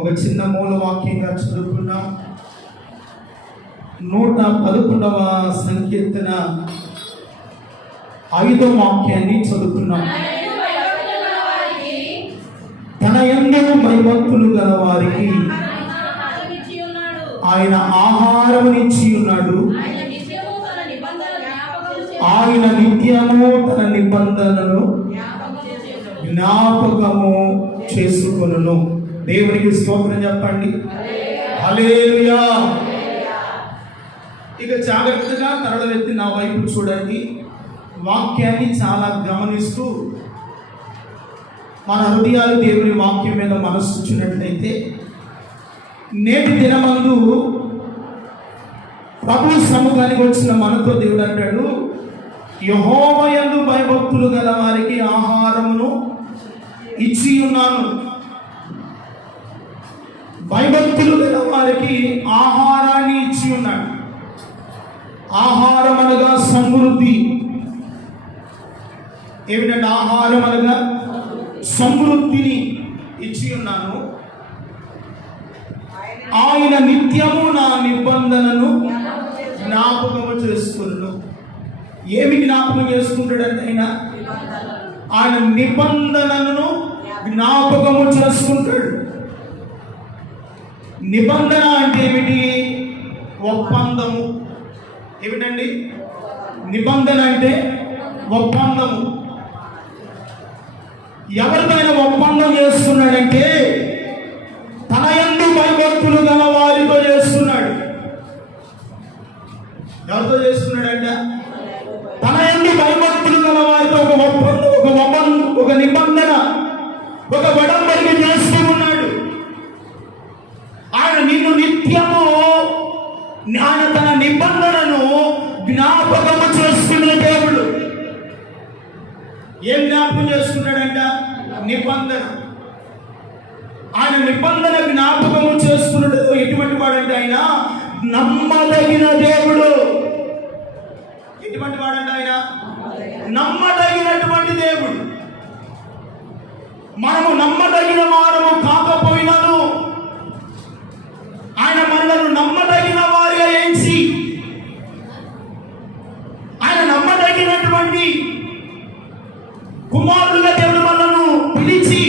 ఒక చిన్న మూలవాక్యంగా చదువుకున్నాం. 111వ సంకీర్తన 5వ వాక్యాన్ని చదువుకున్నాం. తన యందు భయభక్తులు గల వారికి ఆయన ఆహారమునిచ్చి ఉన్నాడు. ఆయన నిత్యము తన నిబంధనను జ్ఞాపకము చేసుకొనును. దేవునికి స్తోత్రం చెప్పండి. హల్లెలూయా. ఇక జాగ్రత్తగా తరలవెత్తి నా వైపు చూడండి. వాక్యాన్ని చాలా గమనిస్తూ మన హృదయాలు దేవుని వాక్యం మీద మనసు ఉంచినట్లయితే, నేటి దినమందు ప్రభు సముఖానికి వచ్చిన మనతో దేవుడు అంటాడు, యెహోవా యందు భయభక్తులు గల వారికి ఆహారమును ఇచ్చి ఉన్నాను. భయభక్తులు గల వారికి ఆహారాన్ని ఇచ్చి ఉన్నాడు. ఆహారం అనగా సమృద్ధి. ఏమిటంటే ఆహారం అనగా సమృద్ధిని ఇచ్చి ఉన్నాను. ఆయన నిత్యము నా నిబంధనను జ్ఞాపకము చేసుకున్నాను. ఏమి జ్ఞాపకం చేసుకుంటాడంటే ఆయన నిబంధనను జ్ఞాపకము చేసుకుంటాడు. నిబంధన అంటే ఏమిటి? ఒప్పందము. ఏమిటండి నిబంధన అంటే? ఒప్పందము. ఎవరిపైన ఒప్పందం చేస్తున్నాడంటే తన యందు భయభక్తులు గల వారితో చేస్తున్నాడు. ఎవరితో చేస్తున్నాడంట? తన యందు భయభక్తులు గల వారితో ఒక ఒప్పందం, ఒక నిబంధన, ఒక ఒడంబడిక చేస్తూ ఉన్నాడు. ఆయన నిన్ను నిత్యము ఆయన తన నిబంధనను జ్ఞాపకము చేసుకున్న దేవుడు. ఏం జ్ఞాపకం చేసుకున్నాడంట? నిబంధన. ఆయన నిబంధన జ్ఞాపకము చేసుకున్నాడు. ఎటువంటి వాడంటే ఆయన నమ్మదగిన దేవుడు. ఎటువంటి వాడంటే ఆయన నమ్మదగినటువంటి దేవుడు. మనము నమ్మదగిన వారము కాకపోయినాను ఆయన మనలను నమ్మదగిన వారిగా ఎంచి, ఆయన నమ్మదగినటువంటి కుమారులుగా దేవుడు మనను పిలిచి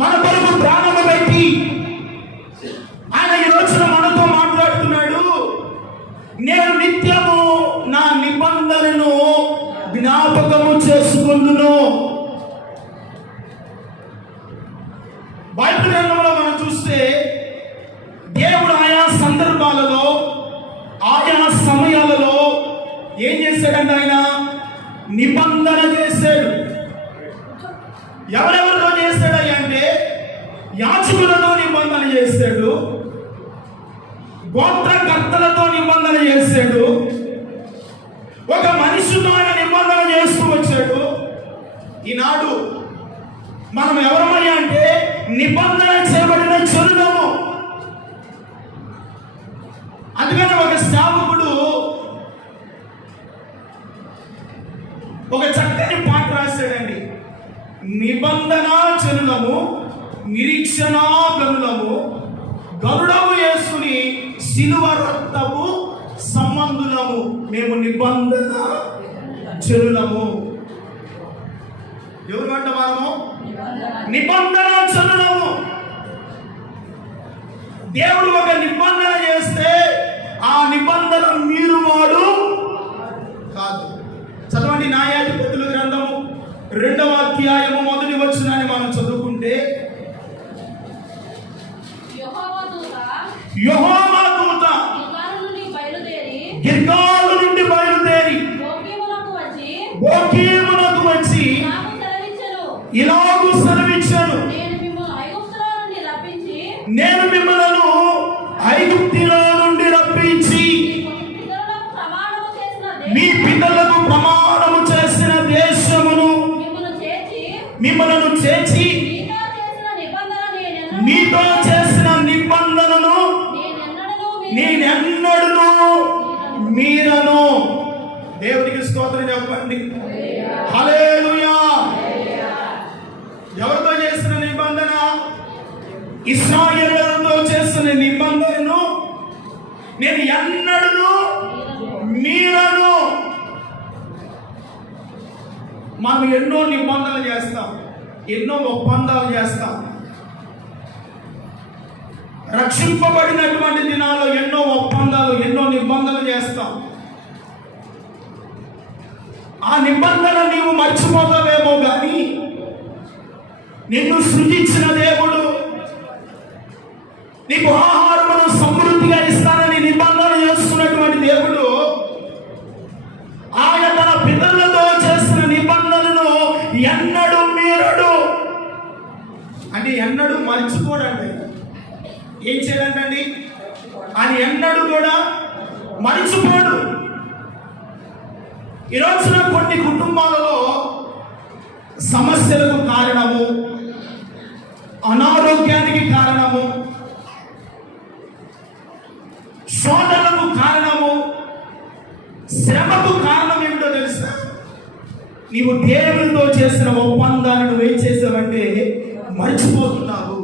మన కొరకు ప్రాణము పెట్టి ఆయన ఈ రోజున మనతో మాట్లాడుతున్నాడు. నేను నిత్యము నా నిబంధనను జ్ఞాపకము చేసుకుందును. బైబిల్ గ్రంథంలో మనం చూస్తే దేవుడు ఆయా సందర్భాలలో, ఆయా సమయాలలో ఏం చేశాడంటే ఆయన నిబంధన చేశాడు. ఎవరెవరితో చేశాడు అంటే యాజకులతో నిబంధన చేశాడు, గోత్రకర్తలతో నిబంధన చేశాడు, ఒక మనిషితో ఆయన నిబంధన చేస్తూ వచ్చాడు. ఈనాడు మనం ఎవరమని అంటే నిబంధన చేయబడిన జనులము. అందుకని ఒక సేవకుడు ఒక చక్కని పాట రాశాడండి. నిబంధన జనులము, నిరీక్షణ గనులము, గరుడము యేసుని సిలువ రక్తము సంబంధులము, మేము నిబంధన జనులము. ఎవరు అంటే మనము నిబంధన జనులము. దేవుడు ఒక నిబంధన చేస్తే ఆ నిబంధన మీరు వాడు కాదు. చదవండి న్యాయాధిపతుల గ్రంథము 2వ అధ్యాయము 1వ వచనాన్ని మనం చదువుకుంటే, యెహోవా దూత గిల్గాలు నుండి బయలుదేరి బోకీమునకు వచ్చి ఇలాగు సెలవిచ్చాను, నేను మిమ్మలను ఐగుప్తులో నుండి రప్పించి మీ పితరులకు ప్రమాణము చేసిన దేశమును మిమ్మలను చేర్చి మీతో చేసిన నిబంధనను నేనెన్నడూ మీరను. దేవునికి స్తోత్రం చెప్పండి. హల్లెలూయా. ఎవరితో చేసిన నిబంధన? నేను ఎన్నడూ మీరను. మనం ఎన్నో నిబంధనలు చేస్తాం, ఎన్నో ఒప్పందాలు చేస్తాం. రక్షింపబడినటువంటి దినాల్లో ఎన్నో ఒప్పందాలు, ఎన్నో నిబంధనలు చేస్తాం. ఆ నిబంధన నీవు మర్చిపోతావేమో కానీ నిన్ను సృజించిన దేవుడు నీకు ఆహారమును సమృద్ధిగా ఇస్తానని నిబంధన చేస్తున్నటువంటి దేవుడు ఆయన తన పితరులతో చేసిన నిబంధనను ఎన్నడూ మీరడు. అంటే ఎన్నడూ మర్చిపోడండి. ఏం చేయాలంటండి? ఆయన ఎన్నడూ కూడా మర్చిపోడు. ఈరోజున కొన్ని కుటుంబాలలో సమస్యలకు కారణము, అనారోగ్యానికి కారణము, శోధనకు కారణము, శ్రమకు కారణం ఏమిటో తెలుసా? నీవు దేవునితో చేసిన ఒప్పందాన్ని నువ్వేం చేసావంటే మర్చిపోతున్నావు.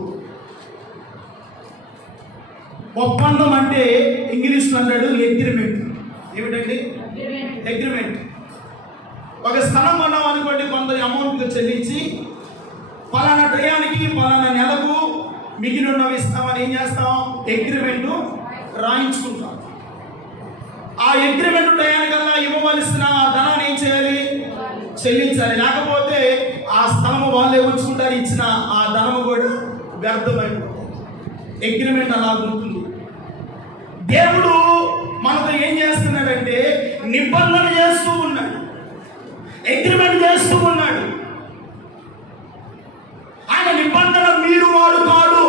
ఒప్పందం అంటే ఇంగ్లీష్లో అన్నాడు అగ్రిమెంట్. ఏమిటండి అగ్రిమెంట్? ఒక స్థలం కొన్నాం అనుకోండి, కొంత అమౌంట్ చెల్లించి పలానా టయానికి పలానా నెలకు మిగిలినవి ఇస్తామని ఏం చేస్తాం? అగ్రిమెంట్ రాయించుకుంటాం. ఆ అగ్రిమెంట్ టయానికల్లా ఇవ్వవలసిన ధనాన్ని ఏం చేయాలి? చెల్లించాలి. లేకపోతే ఆ స్థలము వాళ్ళే ఉంచుకుంటారు, ఇచ్చిన ఆ ధనము కూడా వ్యర్థమైపోతుంది. అగ్రిమెంట్ అలా ఉంటుంది. దేవుడు మనతో ఏం చేస్తున్నాడంటే నిబంధన చేస్తూ ఉన్నాడు, అగ్రిమెంట్ చేస్తూ ఉన్నాడు. ఆయన నిబంధన మీరు వాడు కాడు.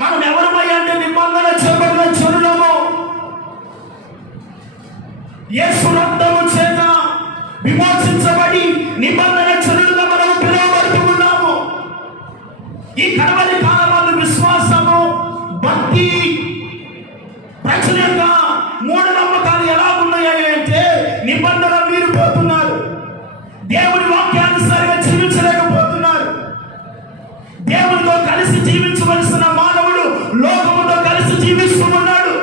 మనం ఎవరమై అంటే నిబంధన చేయబడిన చెరులము, యేసు రక్తము చేత విమోచించబడి నిబంధన చెరులుగా మనం పిలువబడుతూ ఉన్నాము. ఈ కడవరి కాలంలో విశ్వాసము, భక్తి, ప్రజల యొక్క మూఢనమ్మకాలు ఎలా ఉన్నాయి అంటే నిబంధన మీరు పోతున్నారు, దేవుని వాక్యానుసారంగా జీవించలేకపోతున్నారు. దేవునితో కలిసి జీవించవలసిన మానవుడు లోకముతో కలిసి జీవిస్తూ ఉన్నాడు.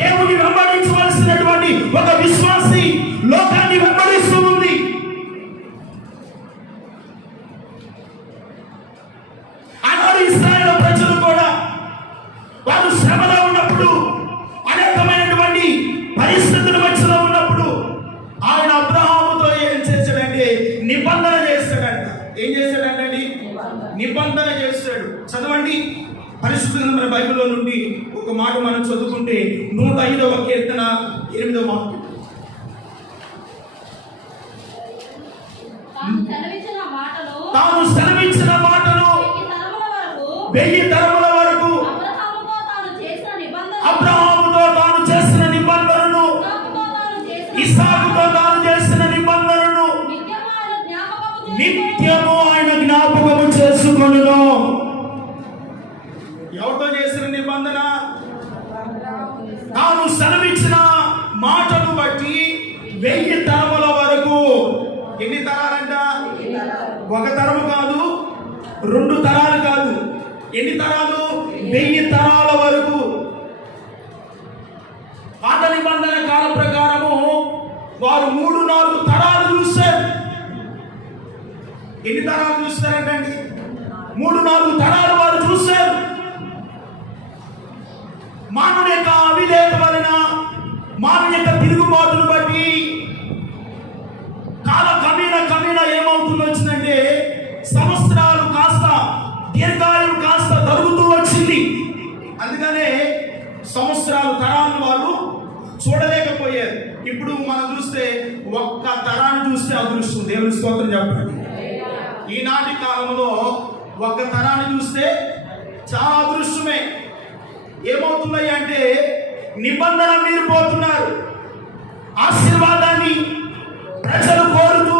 దేవుని వెంబడించవలసినటువంటి ఒక విశ్వాసి లోకాన్ని వెంబడిస్తూ ఉంది. ఆనాడు ఇశ్రాయేలు ప్రజలు కూడా వారు శ్రమలో ఉన్నప్పుడు, అనేకమైనటువంటి పరిస్థితుల మధ్యలో ఉన్నప్పుడు ఆయన అబ్రహాముతో ఏం చేశాడంటే నిబంధన చేస్తాడంట. ఏం చేశాడంటే నిబంధన చేస్తాడు. చదవండి పరిశుద్ధ గ్రంథమైన బైబిల్లో నుండి ఒక మాట మనం చదువుకుంటే 105వ కీర్తన 8వ వాక్యం. తాను సెలవించిన మాటలు 1000 తరముల వరకు అబ్రహాముతో తాను చేసిన నిబంధనను, ఇస్సాకుతో తాను చేసిన నిబంధనను నిత్యము ఆయన జ్ఞాపకము చేసుకొనును. ఎవరితో చేసిన నిబంధన? తాను సెలవిచ్చిన మాటను బట్టి 1000 తరముల వరకు. ఎన్ని తరాలంట? ఒక తరము కాదు, 2 తరాలు కాదు. ఎన్ని తరాలు? 1000 తరాల వరకు. పాత నిబంధన కాల ప్రకారము వారు 3-4 తరాలు చూస్తారు. ఎన్ని తరాలు చూస్తారంటండి? 3-4 తరాలు వారు చూస్తారు. మానవుని యొక్క అవిధేయత వలన, మానవుని యొక్క తిరుగుబాటును బట్టి కాల క్రమేణ ఏమవుతుందో వచ్చిందంటే సంవత్సరాలు కాస్త దీర్ఘాయువు కాస్త తరుగుతూ వచ్చింది. అందుకనే సంవత్సరాలు తరాలు వారు చూడలేకపోయారు. ఇప్పుడు మనం చూస్తే ఒక్క తరాన్ని చూస్తే అదృష్టం. దేవుని స్తోత్రం చెప్పండి. ఈనాటి కాలంలో ఒక్క తరాన్ని చూస్తే చాలా అదృష్టమే. ఏమవుతున్నాయి అంటే నిబంధన మీరు పోతున్నారు. ఆశీర్వాదాన్ని ప్రజలు కోరుతూ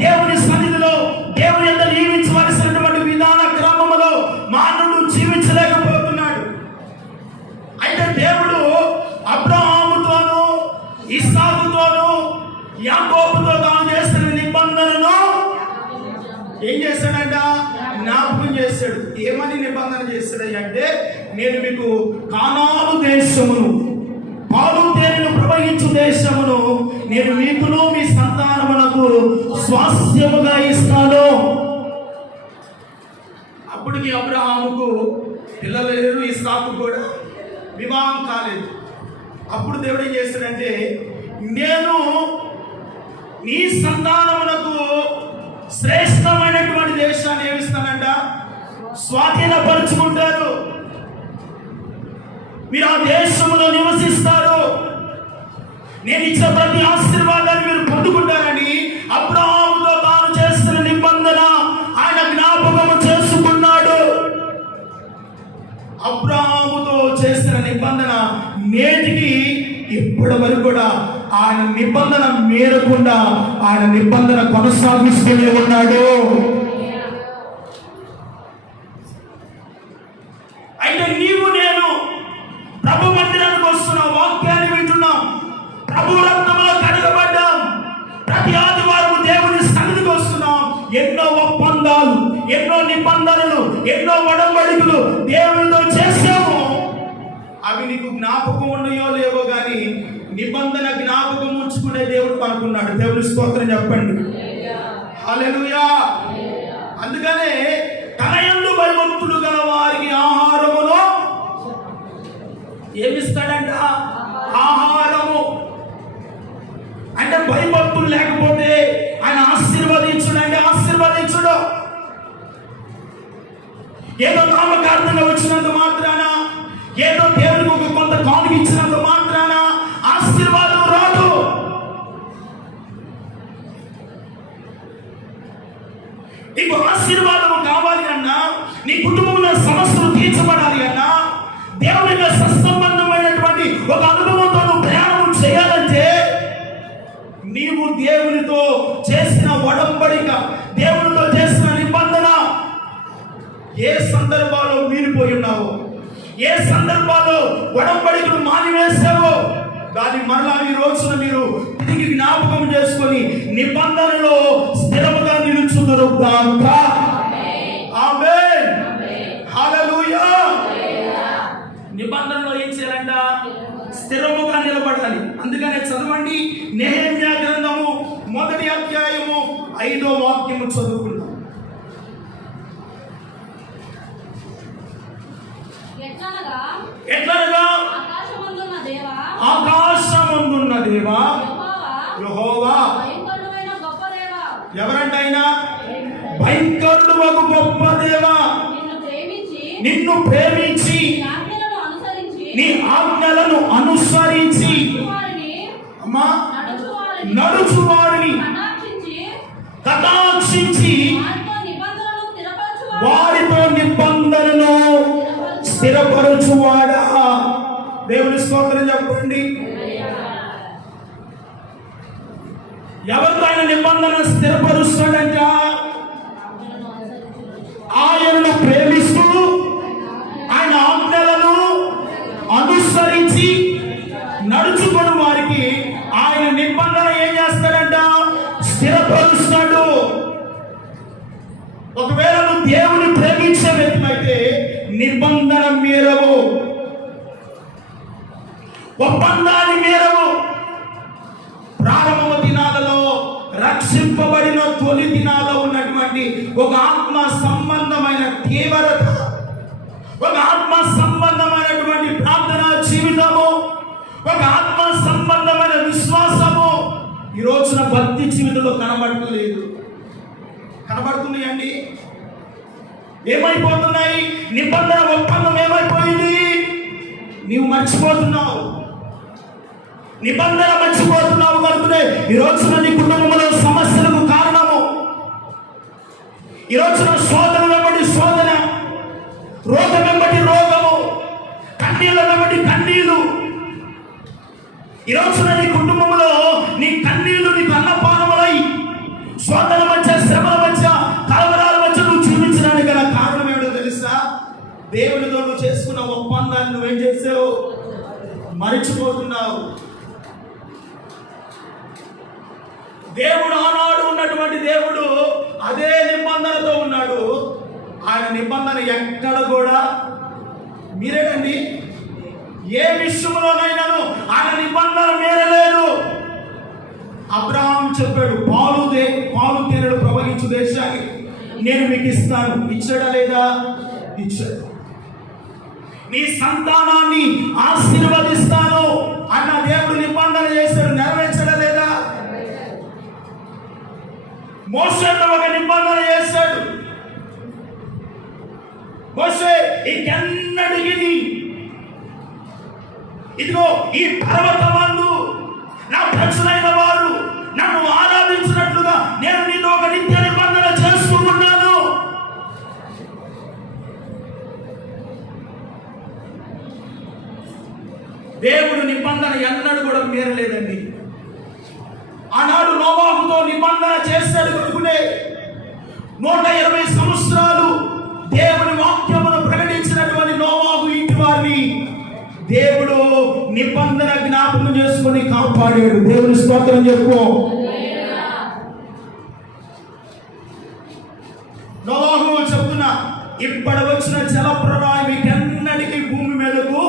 దేవుని సన్నిధిలో దేవుని యొక్క నియమించవలసినటువంటి విధాన క్రమములో మానవుడు జీవించలేకపోతున్నాడు. అయితే దేవుడు అబ్రహాముతోను, ఇస్సాకుతోను, యాకోబుతో తాను చేసిన నిబంధనను ఏం చేశాడంట? జ్ఞాపకం చేశాడు. ఏమని నిబంధన చేశాడు అంటే నేను మీకు కానాను దేశమును, పాలు తేనెలు ప్రవహించు దేశమును నేను మీకును మీ సంతానమునకు స్వాస్థ్యముగా ఇస్తాను. అప్పటికి అబ్రహాముకు పిల్లలు లేరు, ఇస్సాకు కూడా వివాహం కాలేదు. అప్పుడు దేవుడు ఏం చేస్తాడంటే, నేను నీ సంతానమునకు శ్రేష్టమైనటువంటి దేశాన్ని ఏమిస్తానంట, స్వాధీనపరుచుకుంటారు. మీరు ఆ దేశంలో నివసిస్తారు, నేను ఇచ్చిన ప్రతి ఆశీర్వాదాన్ని మీరు పొందుకుంటారని అబ్రహాముతో తాను చేస్తున్న నిబంధన ఆయన జ్ఞాపకము చేసుకున్నాడు. అబ్రహాముతో చేసిన నిబంధన నేటికి ఇప్పటి వరకు కూడా ఆయన నిబంధన మేరకుండా ఆయన నిబంధన కొనసాగిస్తూనే ఉన్నాడు. అయితే నీవు నేను ప్రభు మందిరానికి వస్తున్నాం, వాక్యాన్ని వింటున్నాం, ప్రభు రక్తంలో కడగబడ్డాం, ప్రతి ఆదివారం దేవుని సన్నిధికి వస్తున్నాం. ఎన్నో ఒప్పందాలు, ఎన్నో నిబంధనలు, ఎన్నో ఒడంబడికలు దేవునితో చేసాము. అవి నీకు జ్ఞాపకం ఉన్నాయో లేవో కానీ నిబంధన జ్ఞాపకం ఉంచుకునే దేవుడు అనుకున్నాడు. దేవుని స్తోత్రం చెప్పండి. హల్లెలూయా. అందుకనే తన యందు భయభక్తులుగా వారికి ఆహారములో ఏమిస్తాడంట, ఆహారము. అంటే భయభక్తులు లేకపోతే ఆయన ఆశీర్వదించుడు, అంటే ఆశీర్వదించుడు. ఏదో నామకార్థంగా వచ్చినంత మాత్రాన, ఏదో దేవుడికి ఒక కొంత కానుక ఇచ్చినంత మాత్రాన ఆశీర్వాదం రాదు. నీకు ఆశీర్వాదం కావాలి అన్నా, నీ కుటుంబంలో సమస్యలు తీర్చబడాలి అన్నా, దేవుడిగా సత్సంబంధమైనటువంటి ఒక అనుభవంతో నువ్వు ప్రయాణం చేయాలంటే నీవు దేవునితో చేసిన ఒడంబడిక, దేవునితో చేసిన నిబంధన ఏ సందర్భాల్లో మీరిపోయి ఉన్నావో, ఏ సందర్భాల్లో ఒడంబడికను మానివేశావో దాన్ని మరలా ఈ రోజున మీరు తిరిగి జ్ఞాపకం చేసుకొని నిబంధనలో స్థిరముగా నిలుచుదురు గాక. ఆమేన్. హల్లెలూయా. నిబంధనలో ఏం చేయాలంట, స్థిరముగా నిలబడాలి. అందుకనే చదవండి, నెహెమ్యా గ్రంథము 1వ అధ్యాయము 5వ వాక్యము చదువుకుందాం. ఎట్లనగా ఆకాశమందున్న దేవా యెహోవా. ఎవరంట ఆయన? భయంకరుడు గొప్ప దేవా, నిన్ను ప్రేమించి నీ ఆజ్ఞలను అనుసరించి అమ్మా నడుచు వారిని కటాక్షించి వారితో నిబంధనను స్థిరపరచువాడా. దేవుని స్తోత్రం చెప్పండి. ఎవరితో ఆయన నిబంధన స్థిరపరుస్తాడంట? ఆయనను ప్రేమిస్తూ ఆయన ఆజ్ఞలను అనుసరించి నడుచుకుని వారికి ఆయన నిబంధన ఏం చేస్తాడంట, స్థిరపరుస్తాడు. ఒకవేళ నువ్వు దేవుని ప్రేమించే వ్యక్తిమైతే నిబంధన మేరవు, ఒప్పందాన్ని మేరవు. ప్రారంభ దినాలలో రక్షింపబడిన తొలి దినాల్లో ఉన్నటువంటి ఒక ఆత్మ సంబంధమైన తీవ్రత, ఒక ఆత్మ సంబంధమైనటువంటి ప్రార్థనా జీవితము, ఒక ఆత్మ సంబంధమైన విశ్వాసము ఈ రోజున భక్తి జీవితంలో కనబడలేదు. కనబడుతున్నాయండి. ఏమైపోతున్నాయి? నిబంధన ఒప్పందం ఏమైపోయింది? నీవు మర్చిపోతున్నావు, నిబంధన మర్చిపోతున్నావు కనుకనే ఈ రోజున నీ కుటుంబంలో సమస్యలకు కారణము. ఈ రోజున శోధన వెంబడి శోధన, రోగం వెంబడి రోగము, కన్నీళ్ళ వెంబడి కన్నీళ్ళు. ఈ రోజున నీ కుటుంబంలో నీ కన్నీళ్లు నీకు అన్నపానములై శోధన మధ్య, శ్రమల మధ్య, కలవరాల మధ్య నువ్వు జీవించడానికి గల కారణం ఏమిటో తెలుసా? దేవునితో నువ్వు చేసుకున్న ఒప్పందాన్ని నువ్వేం చేసావు? మరిచిపోతున్నావు. దేవుడు ఆనాడు ఉన్నటువంటి దేవుడు అదే నిబంధనతో ఉన్నాడు. ఆయన నిబంధన ఎక్కడ కూడా మీరేనండి. ఏ విషయంలోనైనాను ఆయన నిబంధన మీరలేదు. అబ్రహాం చెప్పాడు, పాలు తేనెలు ప్రవహించు దేశాన్ని నేను మీకు ఇస్తాను. ఇచ్చాడా లేదా? ఇచ్చాడు. నీ సంతానాన్ని ఆశీర్వదిస్తాను అన్న దేవుడు నిబంధన చేశాడు. నెరవేర్చడా లేదా? మోషేతో ఒక నిబంధన చేశాడు. మోషే ఇంకెన్నడికి ఇదిగో ఈ పర్వతమందు నా ప్రజలైన వారు నన్ను ఆరాధించినట్లుగా నేను నీతో ఒక నిత్య నిబంధన చేసుకుంటున్నాను. దేవుడు నిబంధన ఎన్నడూ కూడా మీరలేదండి. ఆనాడు నోవాహుతో నిబంధన చేశాడు కనుకునే 120 సంవత్సరాలు దేవుని వాక్యమును ప్రకటించినటువంటి నోవాహు ఇంటి వారిని దేవుడు నిబంధన జ్ఞాపకం చేసుకుని కాపాడాడు. దేవుని స్తోత్రం చెప్పు. నోవాహు చెప్తున్నా, ఇప్పటి వచ్చిన జల ప్రళయం మీకెన్నటికీ భూమి మీదకు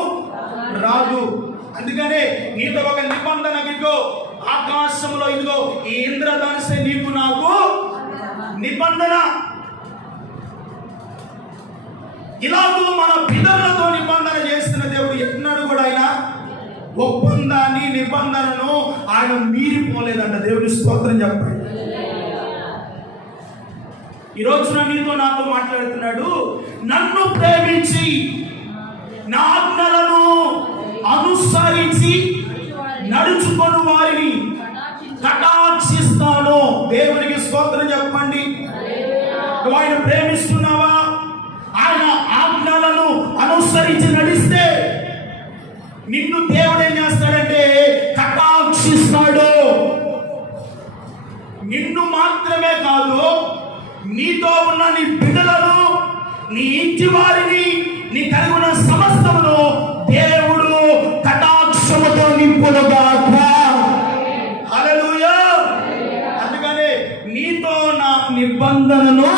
రాదు. అందుకనే నీతో ఒక నిబంధన, ఇదిగో ఆకాశంలో ఇదిగో ఈ ఇంద్రధనుసే నీకు నాకు నిబంధన. ఇలాగూ మన పితరులతో నిబంధన చేస్తున్న దేవుడు ఎన్నడూ కూడా ఆయన ఒప్పందాన్ని నిబంధనను ఆయన మీరిపోలేదంట. దేవుని స్తోత్రం చెప్పండి. ఈ రోజున నీతో నాతో మాట్లాడుతున్నాడు, నన్ను ప్రేమించి నా ఆజ్ఞలను అనుసరించి నడుచుకొని వారిని కటాక్షిస్తాను. దేవునికి స్తోత్రం చెప్పండి. నువ్వు ఆయన ప్రేమిస్తున్నావా? ఆయన ఆజ్ఞలను అనుసరించి నడిస్తే నిన్ను దేవుడు ఏం చేస్తాడంటే కటాక్షిస్తాడు. నిన్ను మాత్రమే కాదు, నీతో ఉన్న నీ బిడ్డలను, నీ ఇంటి వారిని, నీ కలిగి ఉన్న సమస్తమును దేవుడు కటాక్షముతో నింపునుగాక. హల్లెలూయా. అందుకనే నీతో నా నిబంధనను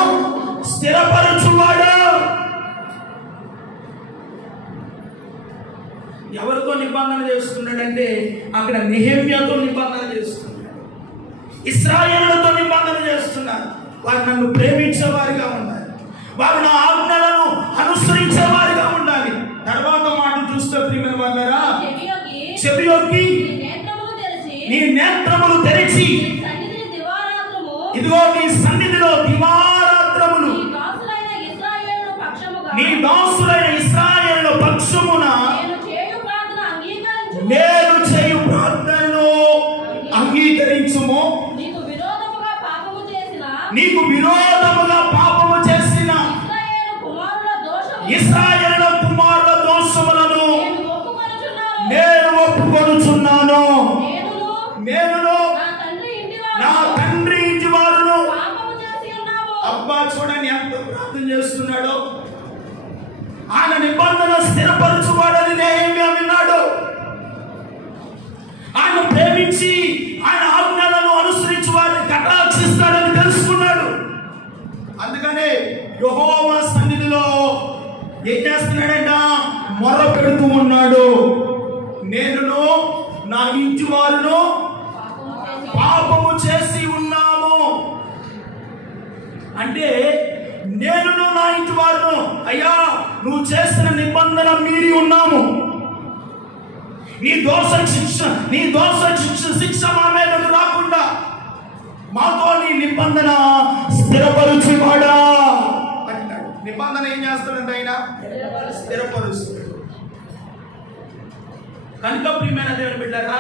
స్థిరపరచువాడు. ఎవరితో నిబంధన చేస్తున్నాడంటే అక్కడ నెహెమ్యాతో నిబంధన చేస్తున్నాడు, ఇశ్రాయేలుతో నిబంధన చేస్తున్నాడు. వారు నన్ను ప్రేమించే వారిగా ఉండాలి, వారు నా ఆజ్ఞలను అనుసరించే వారిగా ఉండాలి. తర్వాత మాట చూస్తే ప్రియమైన వాళ్ళరా, చెవియొగ్గి నీ నేత్రములు తెరిచి ఇదిగో నీ సన్నిధిలో దివారాత్రములు నీ దాసులైన ఇశ్రాయేలు పక్షమున నేను చేయు ప్రార్థనను అంగీకరించుము. నీకు విరోధముగా పాపము చేసిన ఇశ్రాయేలు కుమారుల దోషములను నేను ఒప్పుకొనుచున్నాను. నేను నా తండ్రి ఇంటి వారును. అబ్బా చూడండి ఎంత ప్రార్థన చేస్తున్నాడో. ఆయన నిబంధన స్థిరపరచువాడని నెహెమ్యా విన్నాడు. ఆయన ప్రేమించి ఆయన ఆజ్ఞలను అనుసరించి వారిని కటాక్షిస్తాడని తెలుసుకున్నాడు. అందుకనే యెహోవా సన్నిధిలో ఏం చేస్తున్నాడంట? మొర పెడుతూ ఉన్నాడు. నేనును నా ఇంటి వారును పాపము చేసి ఉన్నాము. అంటే నేనును నా ఇంటి వారును, అయ్యా నువ్వు చేసిన నిబంధన మీరి ఉన్నాము. నీ దోష శిక్ష మా మీదకు రాకుండా మాతో నీ నిబంధన స్థిరపరుచువాడా అంటాడు. నిబంధన ఏం చేస్తాడంటే ఆయన స్థిరపరుస్తాడు. కనుక ప్రియమైన దేవుని బిడ్డలారా,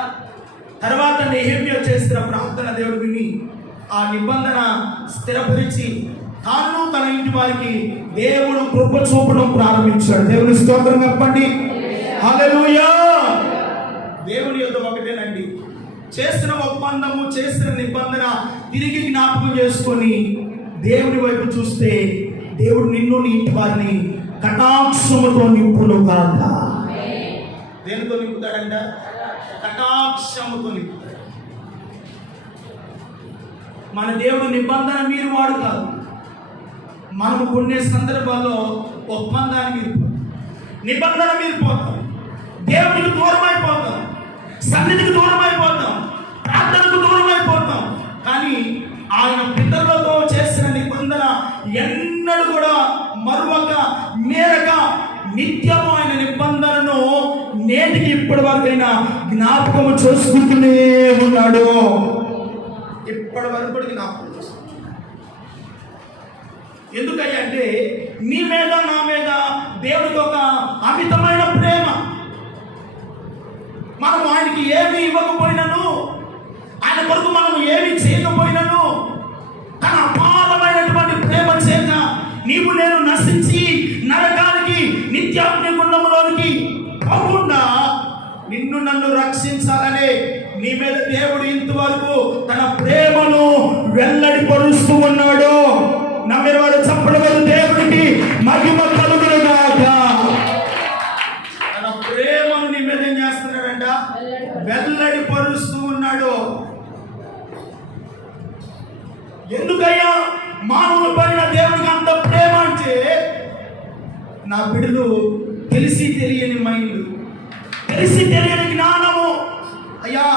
తర్వాత నెహెమ్యా చేసిన ప్రార్థన దేవుడు విని ఆ నిబంధన స్థిరపరిచి తాను తన ఇంటి వారికి దేవుడు కృప చూపడం ప్రారంభించాడు. దేవుని స్తోత్రం చెప్పండి. హల్లెలూయా. దేవుని యొక్క ఒకటేనండి, చేసిన ఒప్పందము, చేసిన నిబంధన తిరిగి జ్ఞాపకం చేసుకొని దేవుని వైపు చూస్తే దేవుడు నిన్ను నీ ఇంటి వారిని కటాక్షముతో నింపును కాక. దేనితో నింపుతాడంట? కటాక్షముతో నింపుతాడు. మన దేవుడు నిబంధన మీరు వాడు కాదు. మనము కొన్ని సందర్భాల్లో ఒప్పందాన్ని మీరు నిబంధన మీరిపోతాం, దేవునికి దూరం అయిపోతాం, సన్నిధికి దూరం అయిపోతాం, ప్రార్థనకు దూరం అయిపోతాం. కానీ ఆయన పితరులతో చేసిన నిబంధన ఎన్నడూ కూడా మరువక మేరక నిత్యము ఆయన నిబంధనను నేటికి ఇప్పటి వరకైనా జ్ఞాపకము చేసుకుంటూనే ఉన్నాడు. ఇప్పటి వరకు కూడా జ్ఞాపకం చేస్తున్నాడు. ఎందుకయ్యా అంటే నీ మీద నా మీద దేవుడికి ఒక అమితమైన ప్రేమ. మనం ఆయనకి ఏమి ఇవ్వకపోయినను, ఆయన కొరకు మనం ఏమి చేయకపోయినను, తన అపారమైనటువంటి ప్రేమ చేత నీవు నేను నశించి నరకానికి నిత్యాగ్ని గుండములోనికి పోకుండా నిన్ను నన్ను రక్షించాలనే నీ మీద దేవుడు ఇంతవరకు తన ప్రేమను వెల్లడిపరుస్తూ ఉన్నాడు. నమ్మిన వాడు చప్పడగలు దేవుడికి మహిమ కలుగునుగాక. తన ప్రేమను నీ మీద ఏం చేస్తున్నాడంట? వెల్లడిపరుస్తూ ఉన్నాడు. ఎందుకయ్యా మానవుల పైన దేవుడికి అంత ప్రేమ అంటే, నా బిడ్డలు తెలిసి తెలియని మైండ్, తెలిసి తెలియని జ్ఞానము. అయ్యా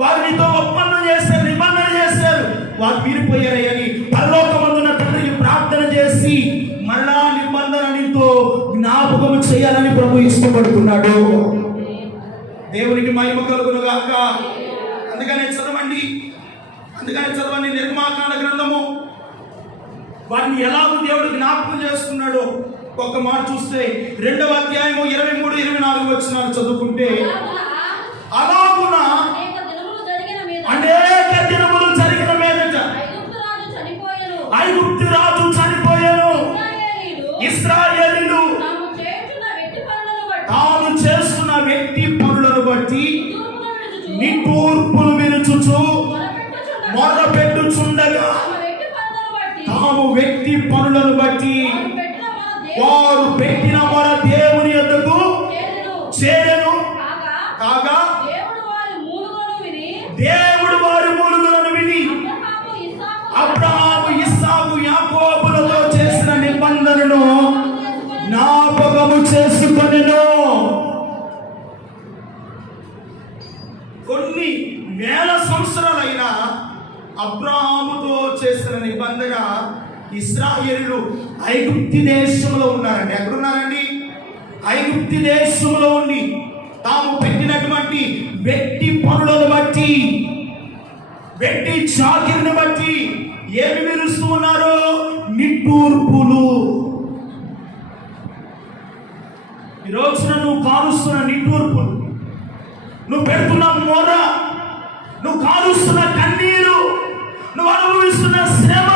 వారు నీతో ఒప్పందం చేశారు, నిబంధన చేశారు, వారు మీరిపోయారని పరలోకమందున్న తండ్రికి ప్రార్థన చేసి మళ్ళా నిబంధన నీతో జ్ఞాపకం చేయాలని ప్రభు ఇష్టపడుతున్నాడు. దేవునికి మహిమ కలుగునుగాక. అందుకనే చదవండి నిర్గమాకాండ గ్రంథము. వారిని ఎలాగో దేవుడు జ్ఞాపకం చేసుకున్నాడో ఒక మాట చూస్తే 2వ అధ్యాయము 23-24 వచనాలు చదువుకుంటే, అలాగున అనేక దినములు జరిగిన మీదట ఐగుప్తు రాజు చనిపోయాను. ఇశ్రాయేలీయులు తాము చేస్తున్న వ్యక్తి పనులను బట్టి నిట్టూర్పులు విరుచుచు మొరపెట్టుచుండగా, తాము వ్యక్తి పనులను బట్టి వారు పెట్టిన మొర దేవుని యొద్దకు చేరెను. కాగా దేవుడు వారి మూలుగులను విని అబ్రహాము, ఇస్సాకు, యాకోబులతో చేసిన నిబంధనను జ్ఞాపకము చేసుకొనెను. కొన్ని వేల సంవత్సరాలైనా అబ్రహాముతో చేసిన నిబంధన ఇశ్రాయేలీయులు ఐగుప్తు దేశంలో ఉన్నారండి. ఎక్కడున్నారండి? ఐగుప్తు దేశంలో ఉండి తాము పెట్టినటువంటి వ్యక్తి పనులను బట్టి, వ్యక్తి చాకిరిని బట్టి ఏమి విరుస్తూ ఉన్నారు? నిట్టూర్పులు. ఈరోజున నువ్వు కారుస్తున్న నిట్టూర్పులు, నువ్వు పెడుతున్న మొర, నువ్వు కారుస్తున్న కన్నీరు, నువ్వు అనుభవిస్తున్న శ్రమ,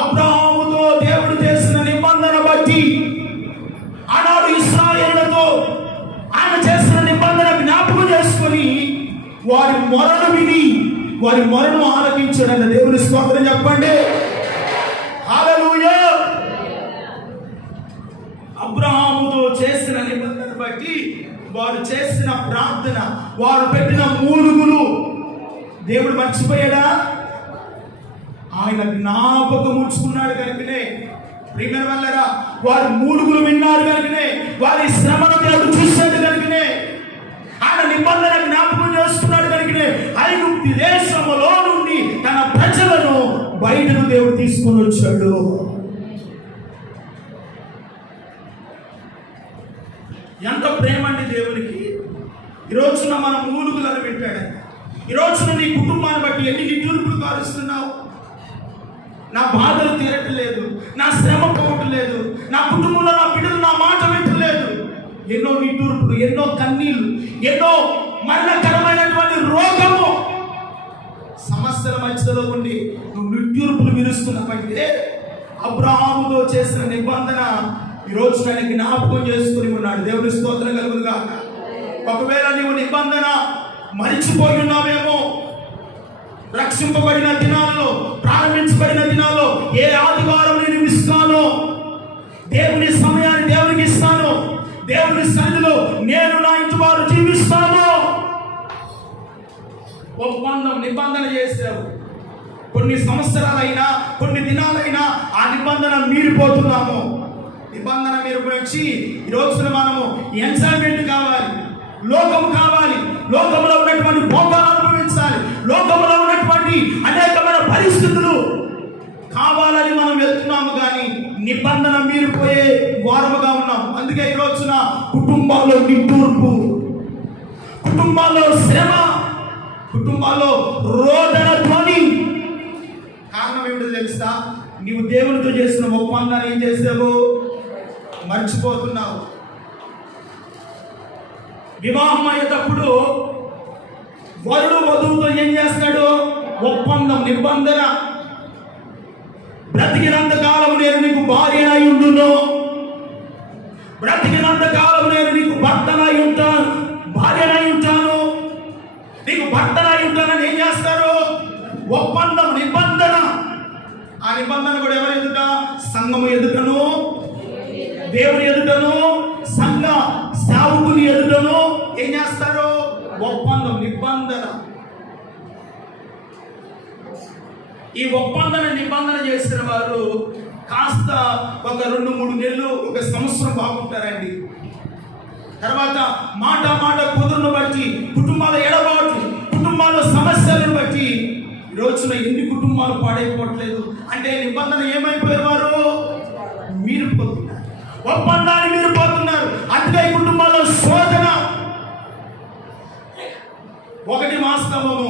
అబ్రహాముతో దేవుడు చేసిన నిబంధన బట్టి, ఆనాడు ఇశ్రాయేలులతో ఆయన చేసిన నిబంధన జ్ఞాపకం చేసుకొని వారి మొరను విని వారి మొరను ఆలకించాడన్న దేవుని స్తోత్రం చెప్పండి. హల్లెలూయా. అబ్రహాముతో చేసిన నిబంధన బట్టి వారు చేసిన ప్రార్థన, వారు పెట్టిన మూలుగులు దేవుడు మర్చిపోయాడా? ఆయన జ్ఞాపకం ఉంచుకున్నాడు కనుకనే ప్రియమైన వాళ్ళరా, వారి మూలుగులు విన్నారు కనుకనే, వారి శ్రమను దేవుడు చూశాడు కనుకనే, ఆయన నిబంధన జ్ఞాపకం చేసుకున్నాడు కనుకనే ఐగుప్తు దేశంలో నుండి తన ప్రజలను బయటకు దేవుడు తీసుకొని వచ్చాడు. ఎంత ప్రేమ అండి దేవునికి. ఈరోజున మన మూలుగులను పెట్టాడు. ఈరోజున నీ కుటుంబాన్ని బట్టి ఎన్ని నిట్టూర్పులు కారుస్తున్నావు? నా బాధలు తీరట్లేదు, నా శ్రమ పోవట్లేదు, నా కుటుంబంలో నా బిడ్డలు నా మాట వింటలేదు. ఎన్నో నిట్టూర్పులు, ఎన్నో కన్నీళ్లు, ఎన్నో మరణకరమైనటువంటి రోగము, సమస్యల మధ్యలో ఉండి నువ్వు నిట్టూర్పులు విరుస్తున్నావంటే అబ్రహాముతో చేసిన నిబంధన ఈరోజు ఆయన జ్ఞాపకం చేసుకుని ఉన్నాడు. దేవుని స్తోత్రం కలుగునుగాక. ఒకవేళ నీవు నిబంధన మరిచిపోయి ఉన్నావేమో, రక్షింపబడిన దినాలలో, ప్రారంభించబడిన దినాల్లో ఏ ఆదివారం నేను ఇస్తానో, దేవుని సమయాన్ని దేవునికి ఇస్తాను, దేవుని సన్నిధిలో నేను నా ఇంటి వారు జీవిస్తాను, ఒప్పందం నిబంధన చేశావు. కొన్ని సంవత్సరాలైనా, కొన్ని దినాలైనా ఆ నిబంధన మీరిపోతున్నాము. నిబంధన మీరు వచ్చి ఈ రోజున మనము ఎంజాయ్మెంట్ కావాలి, లోకం కావాలి, లోకంలో ఉన్నటువంటి భోగాలు అనుభవించాలి, లోకంలో ఉన్నటువంటి అనేకమైన పరిస్థితులు కావాలని మనం వెళ్తున్నాము, కానీ నిబంధన మీరిపోయే వారముగా ఉన్నాం. అందుకే ఈ రోజున కుటుంబాల్లో నిట్టూర్పు, కుటుంబాల్లో శ్రమ, కుటుంబాల్లో రోదన ధ్వని. కారణం ఏమిటో తెలుసా? నీవు దేవునితో చేసిన ఒప్పందాన్ని ఏం చేసావు? మర్చిపోతున్నావు. వివాహం అయ్యేటప్పుడు వరుడు వధువుతో ఏం చేస్తాడు? ఒప్పందం, నిబంధన. బ్రతికినంత కాలం నేను నీకు భార్యనై ఉండును, బ్రతికినంత కాలం నేను నీకు భర్తనై ఉంటాను, భార్యనై ఉంటాను, నీకు భర్తనై ఉంటానని ఏం చేస్తారు? ఒప్పందం, నిబంధన. ఆ నిబంధన కూడా ఎవరు ఎదుట? సంఘము ఎదుటను, దేవుని ఎదుటను, సంఘ సేవకుని ఎదుటను ఏం చేస్తారు? ఒప్పందం, నిబంధన. ఈ ఒప్పందన నిబంధన చేసిన వారు కాస్త ఒక 2-3 నెలలు, ఒక సంవత్సరం బాగుంటారండి. తర్వాత మాట కుదురును బట్టి, కుటుంబాల ఎడబాటు, కుటుంబాల సమస్యలను బట్టి ఈ రోజున ఎన్ని కుటుంబాలు పాడైపోవట్లేదు అంటే నిబంధన ఏమైపోయారు? వారు మీరిపోతున్నారు, ఒప్పందాన్ని మీరిపోతున్నారు. అందుకే ఈ కుటుంబాల్లో శోధన. ఒకటి వాస్తవము,